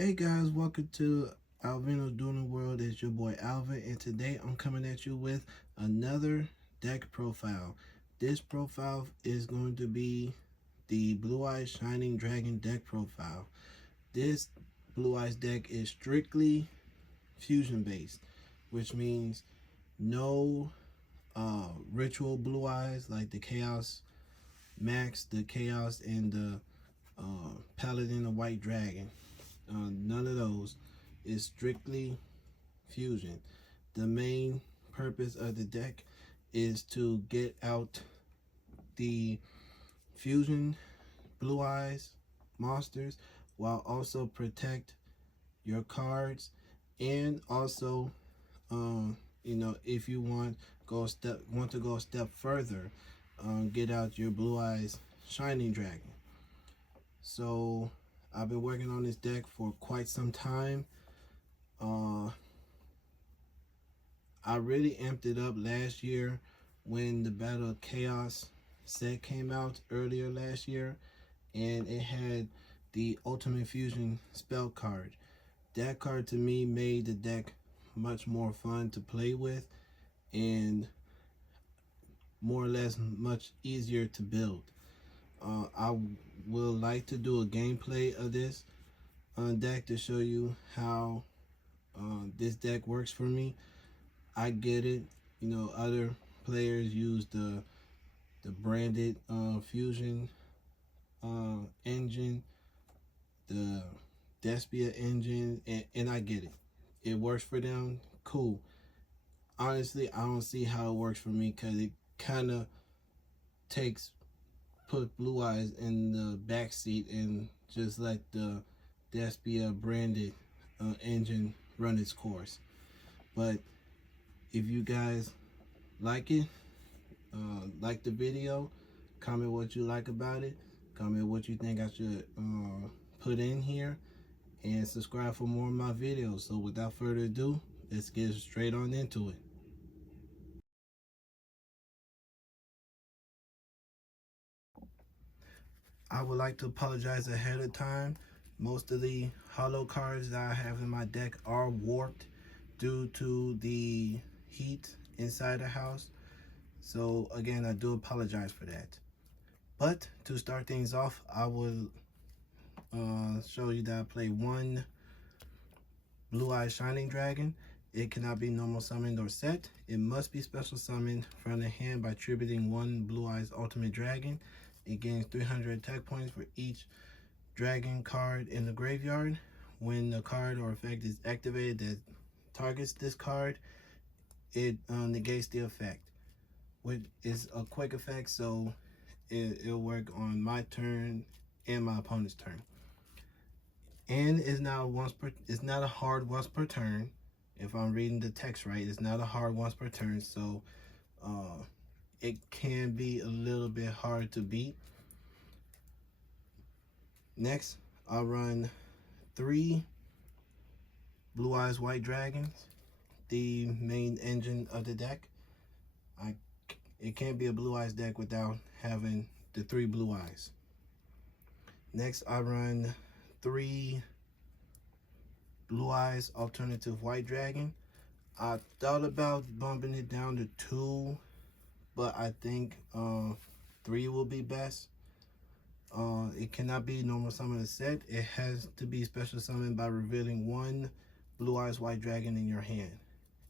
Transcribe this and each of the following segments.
Hey guys, welcome to Alvino's Dueling World. It's your boy Alvin, and today I'm coming at you with another deck profile. This profile is going to be the Blue Eyes Shining Dragon deck profile. This Blue Eyes deck is strictly fusion based, which means no ritual Blue Eyes like the Chaos Max, the Chaos, and the Paladin of White Dragon. None of those. Is strictly fusion. The main purpose of the deck is to get out the fusion Blue Eyes monsters while also protect your cards, and also if you want to go a step further, get out your Blue Eyes Shining Dragon. So I've been working on this deck for quite some time. I really amped it up last year when the Battle of Chaos set came out earlier last year, and it had the Ultimate Fusion spell card. That card to me made the deck much more fun to play with and more or less much easier to build. I will like to do a gameplay of this deck to show you how this deck works for me. I get it. Other players use the branded fusion engine, the Despia engine, and I get it. It works for them. Cool. Honestly, I don't see how it works for me because it kind of put Blue Eyes in the back seat and just let the Despia branded engine run its course. But if you guys like it, like the video, comment what you like about it, comment what you think I should put in here, and subscribe for more of my videos. So without further ado, let's get straight on into it. I would like to apologize ahead of time. Most of the hollow cards that I have in my deck are warped due to the heat inside the house. So again, I do apologize for that. But to start things off, I will show you that I play one Blue Eyes Shining Dragon. It cannot be normal summoned or set. It must be special summoned from the hand by tributing one Blue Eyes Ultimate Dragon. It gains 300 attack points for each dragon card in the graveyard. When the card or effect is activated that targets this card, it negates the effect, which is a quick effect, so it'll work on my turn and my opponent's turn. And it's not a hard once per turn. If I'm reading the text right, it's not a hard once per turn, so it can be a little bit hard to beat. Next, I'll run 3 Blue Eyes White Dragons, the main engine of the deck. It can't be a Blue Eyes deck without having the 3 Blue Eyes. Next, I run 3 Blue Eyes Alternative White Dragon. I thought about bumping it down to 2, but I think 3 will be best. It cannot be normal summon a set. It has to be special summoned by revealing 1 Blue Eyes White Dragon in your hand.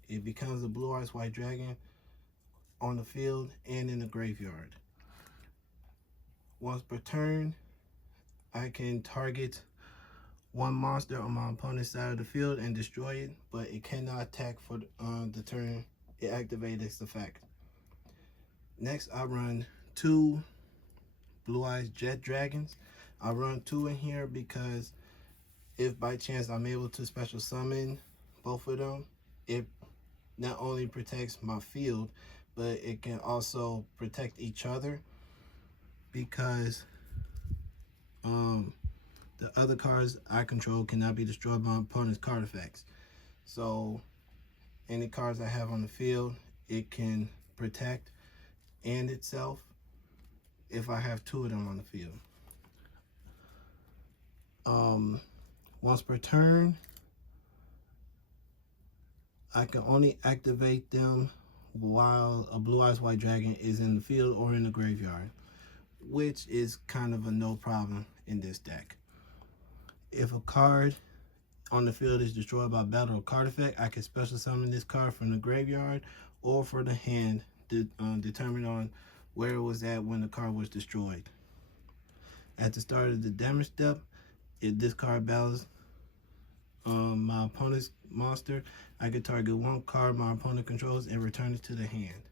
It becomes a Blue Eyes White Dragon on the field and in the graveyard. Once per turn, I can target 1 monster on my opponent's side of the field and destroy it, but it cannot attack for the turn it activates its effect. Next, I run 2 Blue Eyes Jet Dragons. I run 2 in here because if by chance I'm able to special summon both of them, it not only protects my field, but it can also protect each other, because the other cards I control cannot be destroyed by my opponent's card effects. So any cards I have on the field, it can protect and itself if I have 2 of them on the field. once per turn. I can only activate them while a Blue Eyes White Dragon is in the field or in the graveyard, which is kind of a no problem in this deck. If a card on the field is destroyed by battle or card effect, I can special summon this card from the graveyard or for the hand, determined on where it was at when the card was destroyed. At the start of the damage step, if this card battles my opponent's monster, I can target one card my opponent controls and return it to the hand.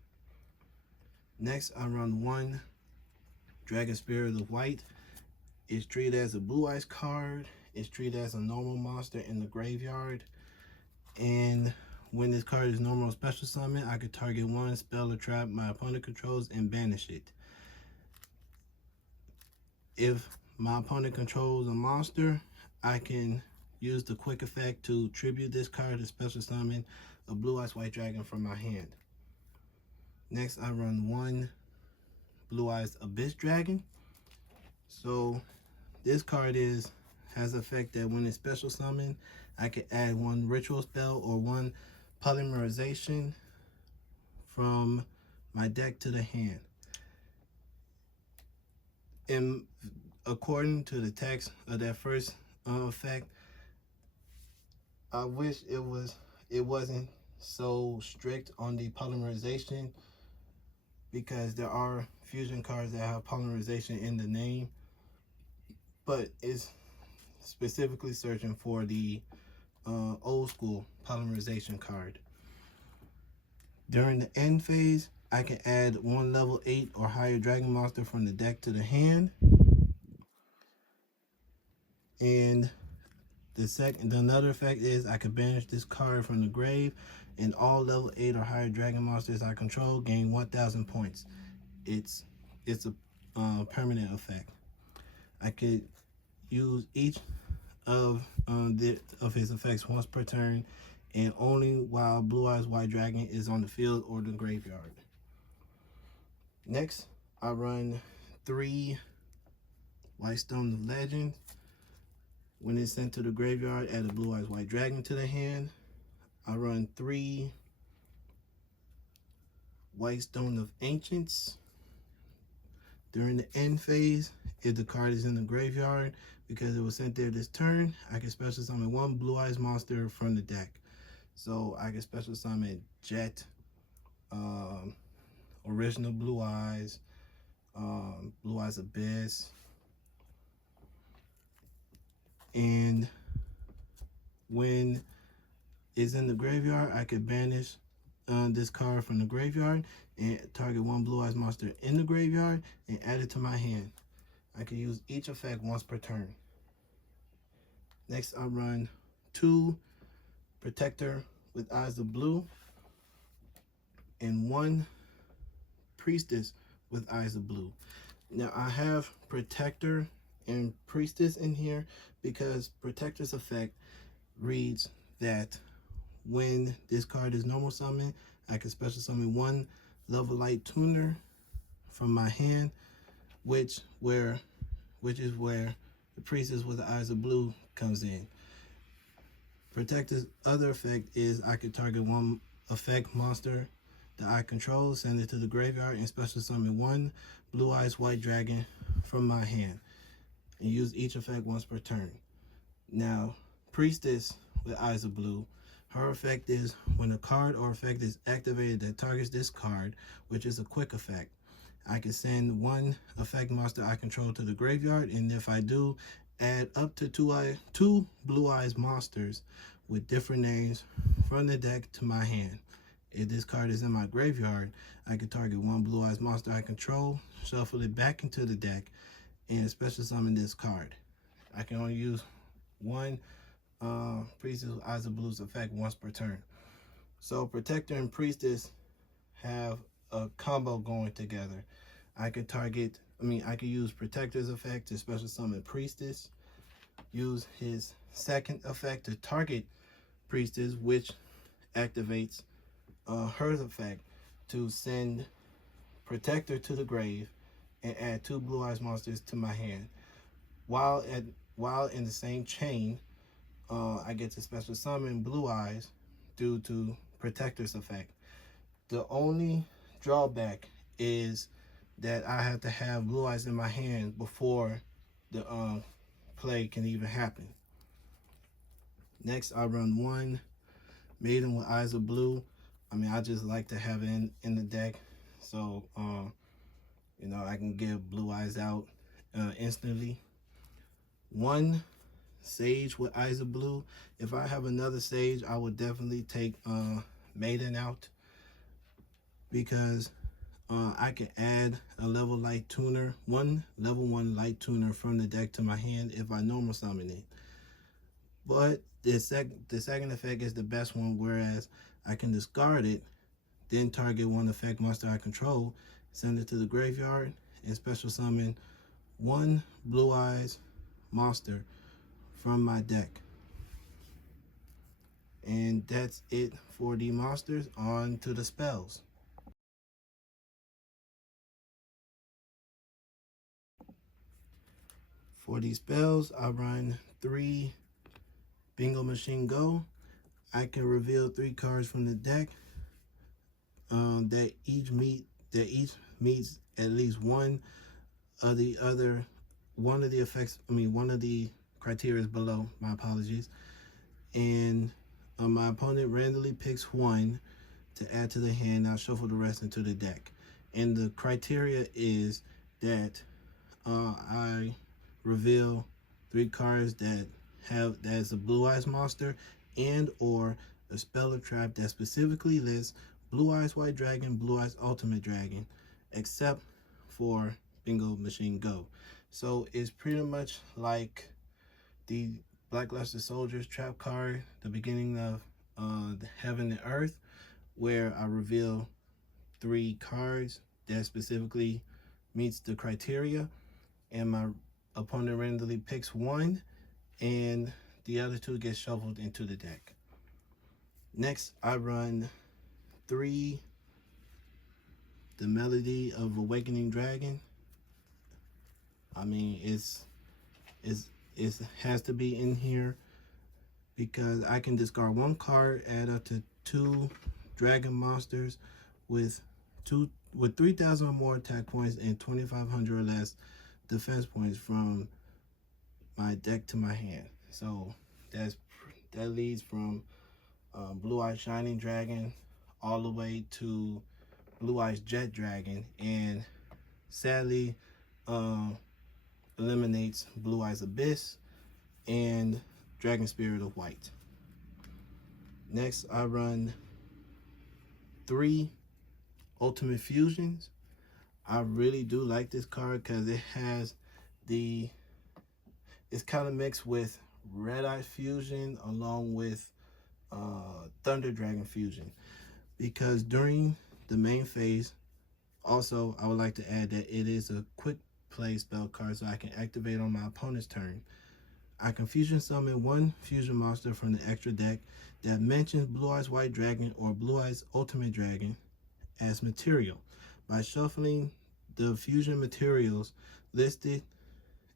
Next, I run one Dragon Spirit of White. It's treated as a Blue Eyes card. It's treated as a normal monster in the graveyard. And when this card is normal special summon, I can target one spell or trap my opponent controls and banish it. If my opponent controls a monster, I can use the quick effect to tribute this card to special summon a Blue Eyes White Dragon from my hand. Next, I run one Blue Eyes Abyss Dragon. So this card has effect that when it's special summoned, I can add one ritual spell or one polymerization from my deck to the hand. And according to the text of that first effect, I wish it wasn't so strict on the polymerization, because there are fusion cards that have polymerization in the name, but it's specifically searching for the old school polymerization card. During the end phase, I can add one level 8 or higher dragon monster from the deck to the hand. And another effect is I can banish this card from the grave, and all level 8 or higher dragon monsters I control gain 1,000 points. It's a permanent effect. I could use each of his effects once per turn, and only while Blue Eyes White Dragon is on the field or the graveyard. Next, I run 3 White Stone of Legend. When it's sent to the graveyard, add a Blue Eyes White Dragon to the hand. I run 3 White Stone of Ancients. During the end phase, if the card is in the graveyard because it was sent there this turn, I can special summon one Blue Eyes monster from the deck. So I can special summon Jet, Original Blue Eyes, Blue Eyes Abyss, and when it's in the graveyard, I could banish this card from the graveyard and target one Blue Eyes monster in the graveyard and add it to my hand. I can use each effect once per turn. Next, I run 2 Protector with Eyes of Blue and 1 Priestess with Eyes of Blue. Now, I have Protector and Priestess in here because Protector's effect reads that when this card is normal summoned, I can special summon 1 Level Light Tuner from my hand, which is where the Priestess with the Eyes of Blue comes in. Protector's other effect is I could target 1 effect monster that I control, send it to the graveyard, and special summon 1 Blue Eyes White Dragon from my hand, and use each effect once per turn. Now, Priestess with Eyes of Blue, her effect is when a card or effect is activated that targets this card, which is a quick effect, I can send 1 effect monster I control to the graveyard, and if I do, add up to 2 Blue Eyes monsters with different names from the deck to my hand. If this card is in my graveyard, I can target 1 Blue Eyes monster I control, shuffle it back into the deck, and special summon this card. I can only use 1 Priestess with Eyes of Blue's effect once per turn. So Protector and Priestess have a combo going together. I could use Protector's effect to special summon Priestess, use his second effect to target Priestess, which activates her effect to send Protector to the grave and add 2 Blue Eyes monsters to my hand. While in the same chain, I get to special summon Blue Eyes due to Protector's effect. The only drawback is that I have to have Blue Eyes in my hand before the play can even happen. Next, I run one Maiden with Eyes of Blue. I mean, I just like to have it in the deck, so you know, I can get Blue Eyes out instantly. One Sage with Eyes of Blue. If I have another Sage, I would definitely take Maiden out, because I can add a level light tuner, one level 1 light tuner from the deck to my hand if I normal summon it. But the second effect is the best one, whereas I can discard it, then target one effect monster I control, send it to the graveyard, and special summon one Blue Eyes monster from my deck. And that's it for the monsters. On to the spells. For these spells, I run 3 Bingo Machine Go. I can reveal 3 cards from the deck that each meets at least one of the effects. One of the criteria below. My apologies. And my opponent randomly picks one to add to the hand. I'll shuffle the rest into the deck. And the criteria is that I reveal 3 cards that's a Blue Eyes monster and or a spell or trap that specifically lists Blue Eyes White Dragon, Blue Eyes Ultimate Dragon, except for Bingo Machine Go. So it's pretty much like the Blackluster Soldiers trap card, the beginning of the Heaven and Earth, where I reveal 3 cards that specifically meets the criteria, and my opponent randomly picks one, and the other 2 get shuffled into the deck. Next, I run 3 The Melody of Awakening Dragon. I mean, it has to be in here because I can discard 1 card, add up to 2 dragon monsters with 3,000 or more attack points and 2,500 or less defense points from my deck to my hand. So that leads from Blue Eyes Shining Dragon all the way to Blue Eyes Jet Dragon, and sadly eliminates Blue Eyes Abyss and Dragon Spirit of White. Next, I run 3 Ultimate Fusions. I really do like this card because it has it's kind of mixed with Red Eye Fusion along with Thunder Dragon Fusion, because during the main phase, also I would like to add that it is a quick play spell card, so I can activate on my opponent's turn. I can fusion summon 1 fusion monster from the extra deck that mentions Blue Eyes White Dragon or Blue Eyes Ultimate Dragon as material by shuffling the fusion materials listed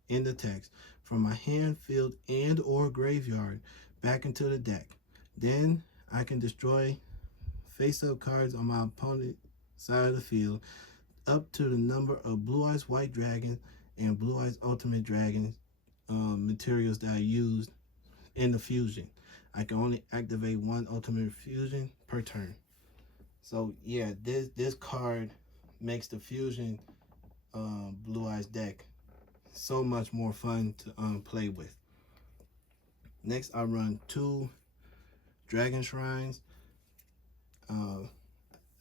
in the text from my hand, field, and or graveyard back into the deck. Then I can destroy face-up cards on my opponent's side of the field up to the number of Blue Eyes White Dragon and Blue Eyes Ultimate Dragon materials that I used in the fusion. I can only activate 1 Ultimate Fusion per turn. So yeah, this card makes the fusion Blue Eyes deck so much more fun to play with. Next, I run 2 Dragon Shrines.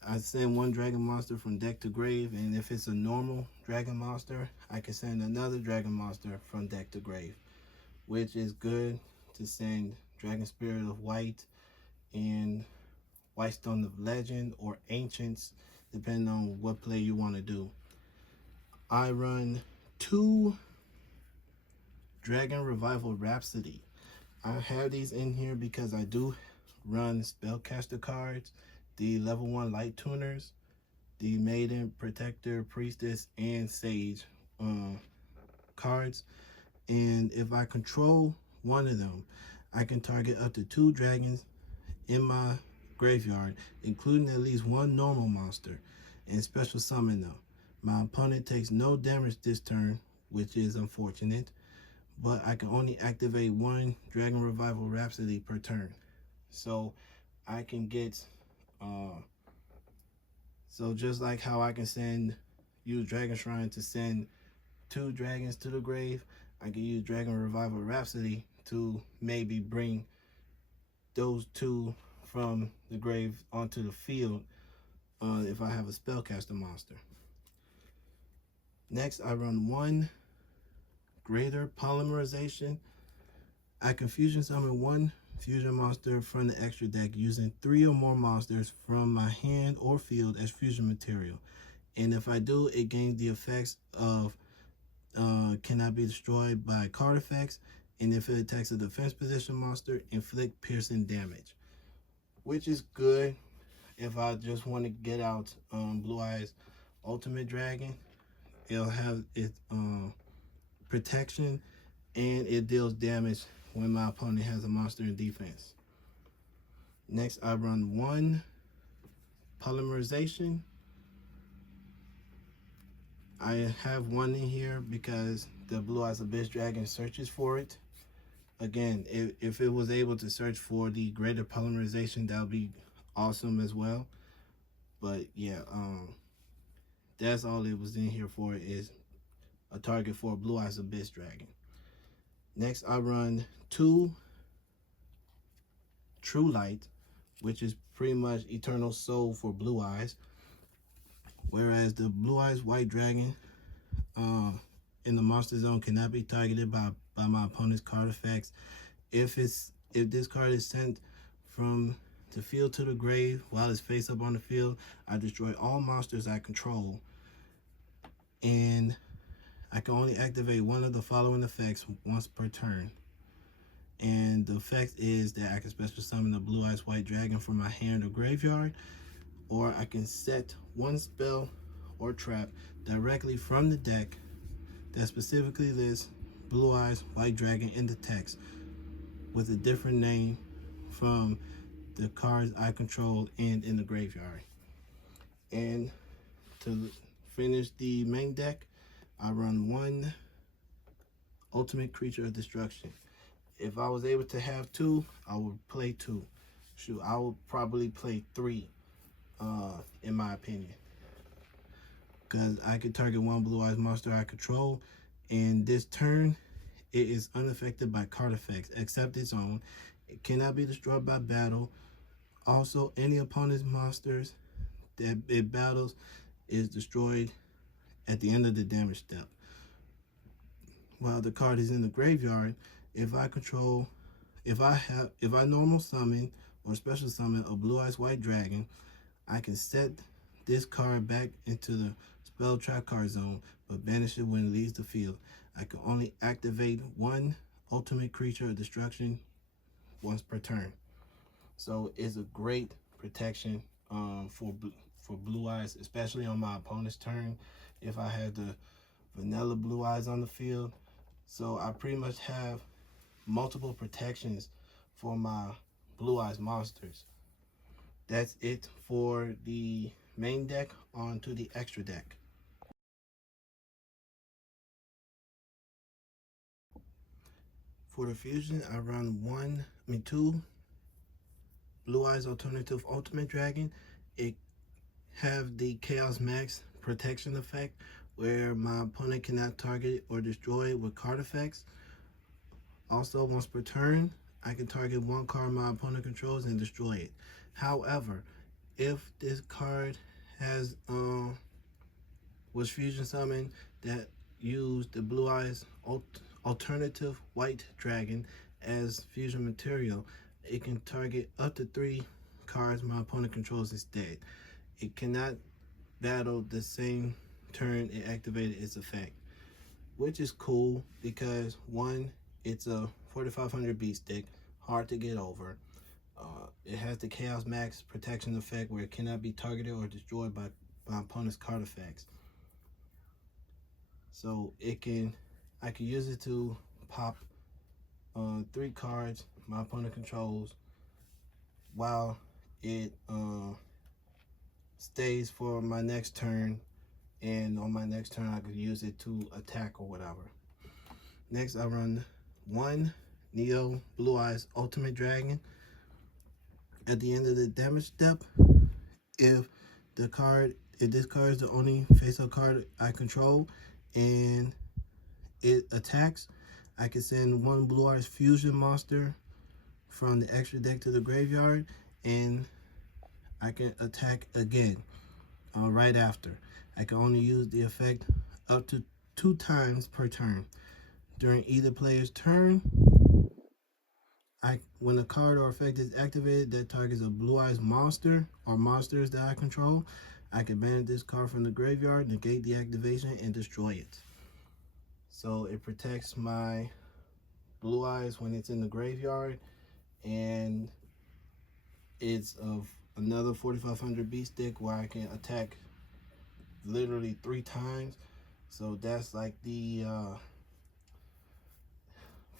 I send 1 dragon monster from deck to grave, and if it's a normal dragon monster, I can send another dragon monster from deck to grave, which is good to send Dragon Spirit of White and Whitestone of Legend or Ancients, depending on what play you want to do. I run 2 Dragon Revival Rhapsody. I have these in here because I do run Spellcaster cards, the level 1 Light Tuners, the Maiden, Protector, Priestess, and Sage cards. And if I control one of them, I can target up to 2 dragons in my graveyard, including at least 1 normal monster, and special summon them. My opponent takes no damage this turn, which is unfortunate, but I can only activate 1 Dragon Revival Rhapsody per turn. So I can get, so just like how I can use Dragon Shrine to send 2 dragons to the grave, I can use Dragon Revival Rhapsody to maybe bring those 2 from the grave onto the field if I have a spellcaster monster. Next, I run 1 Greater Polymerization. I can fusion summon 1 fusion monster from the extra deck using 3 or more monsters from my hand or field as fusion material. And if I do, it gains the effects of cannot be destroyed by card effects, and if it attacks a defense position monster, inflict piercing damage, which is good if I just want to get out Blue Eyes Ultimate Dragon. It'll have its protection, and it deals damage when my opponent has a monster in defense. Next, I run 1 Polymerization. I have 1 in here because the Blue Eyes Abyss Dragon searches for it. Again, if it was able to search for the Greater Polymerization, that would be awesome as well. But yeah, that's all it was in here for, is a target for Blue Eyes Abyss Dragon. Next, I run 2 True Light, which is pretty much Eternal Soul for Blue Eyes. Whereas the Blue Eyes White Dragon in the monster zone cannot be targeted by my opponent's card effects. If this card is sent from the field to the grave while it's face up on the field, I destroy all monsters I control, and I can only activate 1 of the following effects once per turn. And the effect is that I can special summon the Blue Eyes White Dragon from my hand or graveyard, or I can set 1 spell or trap directly from the deck that specifically lists Blue Eyes White Dragon in the text with a different name from the cards I control and in the graveyard. And to finish the main deck, I run 1 Ultimate Creature of Destruction. If I was able to have 2, I would play 2. Shoot, I would probably play 3, in my opinion, because I could target 1 Blue Eyes monster I control, and this turn it is unaffected by card effects except its own. It cannot be destroyed by battle. Also, any opponent's monsters that it battles is destroyed at the end of the damage step. While the card is in the graveyard, if I normal summon or special summon a Blue Eyes White Dragon, I can set this card back into the spell trap card zone, but banish it when it leaves the field. I can only activate 1 Ultimate Creature of Destruction once per turn. So it's a great protection for Blue Eyes, especially on my opponent's turn if I had the vanilla Blue Eyes on the field. So I pretty much have multiple protections for my Blue Eyes monsters. That's it for the main deck. On to the extra deck. For the fusion, I run 2 Blue Eyes Alternative Ultimate Dragon. It have the Chaos Max protection effect, where my opponent cannot target or destroy it with card effects. Also, once per turn, I can target 1 card my opponent controls and destroy it. However, if this card has was fusion summoned that used the Blue Eyes Alternative White Dragon as fusion material, it can target up to 3 cards my opponent controls instead. It cannot battle the same turn it activated its effect, which is cool because 1, it's a 4500 beat stick, hard to get over. It has the Chaos Max protection effect where it cannot be targeted or destroyed by opponent's card effects. So I can use it to pop 3 cards my opponent controls while it stays for my next turn, and on my next turn I could use it to attack or whatever. Next, I run 1 Neo Blue Eyes Ultimate Dragon. At the end of the damage step, if this card is the only face-up card I control and it attacks, I can send 1 Blue Eyes Fusion monster from the extra deck to the graveyard, and I can attack again right after. I can only use the effect up to 2 times per turn. During either player's turn, when a card or effect is activated that targets a Blue Eyes monster or monsters that I control, I can banish this card from the graveyard, negate the activation, and destroy it. So it protects my Blue Eyes when it's in the graveyard, and it's of another 4500 beat stick where I can attack literally 3 times. So that's like the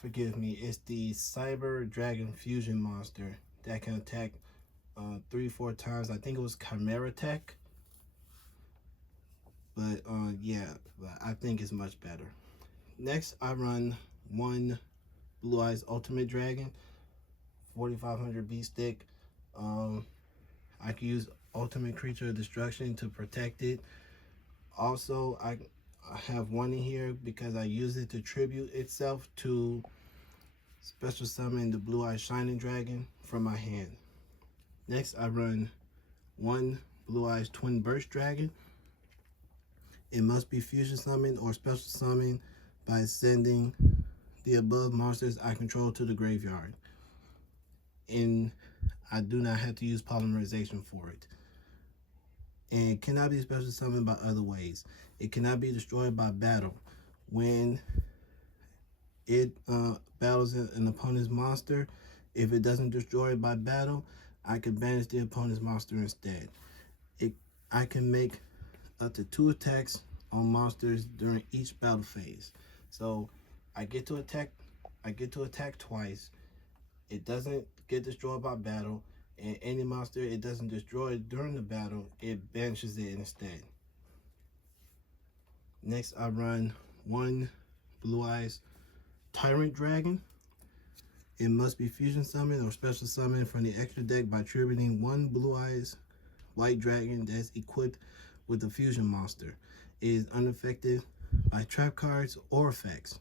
forgive me, it's the Cyber Dragon Fusion monster that can attack 3-4 times. I think it was Chimera Tech, but yeah, but I think it's much better. Next, I run 1 Blue Eyes Ultimate Dragon, 4500 beat stick. I can use Ultimate Creature of Destruction to protect it. Also, I have 1 in here because I use it to tribute itself to special summon the Blue Eyes Shining Dragon from my hand. Next, I run 1 Blue Eyes Twin Burst Dragon. It must be fusion summoned or special summoned by sending the above monsters I control to the graveyard, and I do not have to use polymerization for it. And it cannot be special summoned by other ways. It cannot be destroyed by battle. When it battles an opponent's monster, if it doesn't destroy it by battle, I can banish the opponent's monster instead. I can make up to 2 attacks on monsters during each battle phase. So I get to attack twice. It doesn't get destroyed by battle, and any monster it doesn't destroy during the battle, it banishes it instead. Next, I run 1 Blue Eyes Tyrant Dragon. It must be fusion summoned or special summoned from the extra deck by tributing 1 Blue Eyes White Dragon that's equipped with a fusion monster. It is unaffected by trap cards or effects.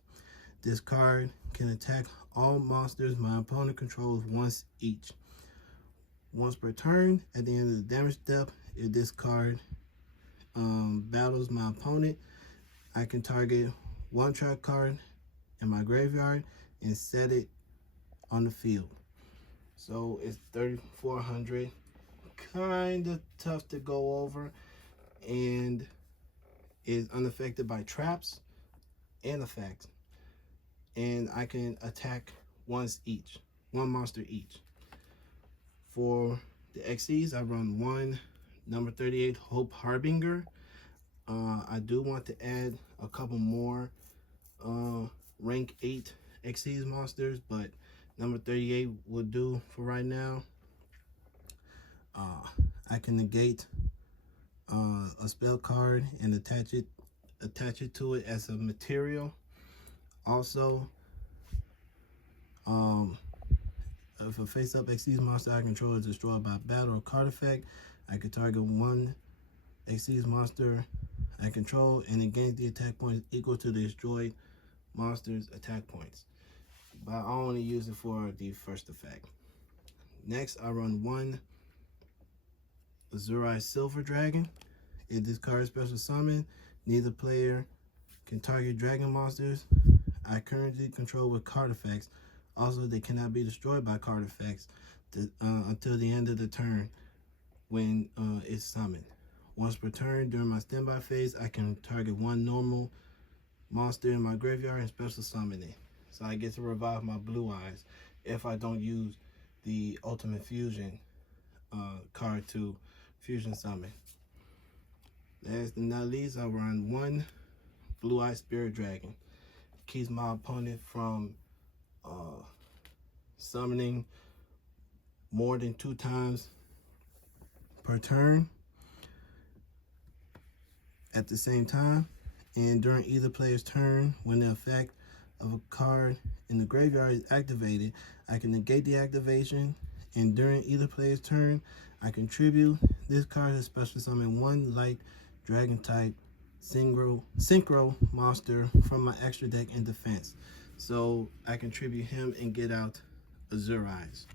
This card can attack all monsters my opponent controls once each. Once per turn, at the end of the damage step, if this card battles my opponent, I can target 1 trap card in my graveyard and set it on the field. So it's 3400, kind of tough to go over, and is unaffected by traps and effects. And I can attack once each, 1 monster each. For the XCs, I run 1 number 38 Hope Harbinger. I do want to add a couple more rank 8 XCs monsters, but number 38 will do for right now. I can negate a spell card and attach it to it as a material. Also, if a face-up XCs monster I control is destroyed by battle or card effect, I can target 1 XCs monster I control and it gains the attack points equal to the destroyed monster's attack points. But I only use it for the first effect. Next, I run 1 Azure Silver Dragon. If this card is special summon, neither player can target dragon monsters I currently control with card effects. Also, they cannot be destroyed by card effects until the end of the turn when it's summoned. Once per turn during my standby phase, I can target 1 normal monster in my graveyard and special summon it. So I get to revive my Blue Eyes if I don't use the Ultimate Fusion card to fusion summon. Last but not least, I run 1 Blue Eye Spirit Dragon. Keeps my opponent from summoning more than 2 times per turn at the same time, and during either player's turn, when the effect of a card in the graveyard is activated, I can negate the activation, and during either player's turn, I contribute this card to special summon 1 light dragon type synchro monster from my extra deck in defense. So I contribute him and get out Azure Eyes.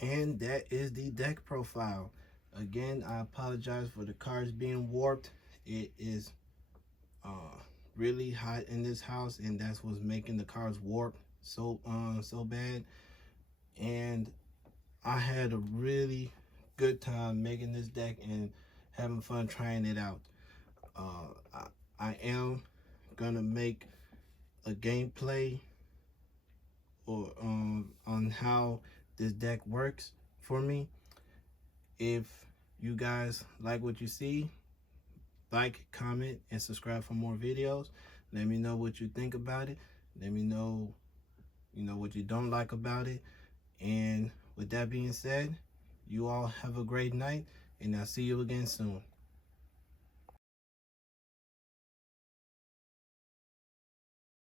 And that is the deck profile. Again, I apologize for the cards being warped. It is really hot in this house, and that's what's making the cards warp so bad. And I had a really good time making this deck and having fun trying it out. I am gonna make a gameplay or on how this deck works for me. If you guys like what you see, like, comment, and subscribe for more videos. Let me know what you think about it. Let me know, what you don't like about it. And with that being said, you all have a great night, and I'll see you again soon.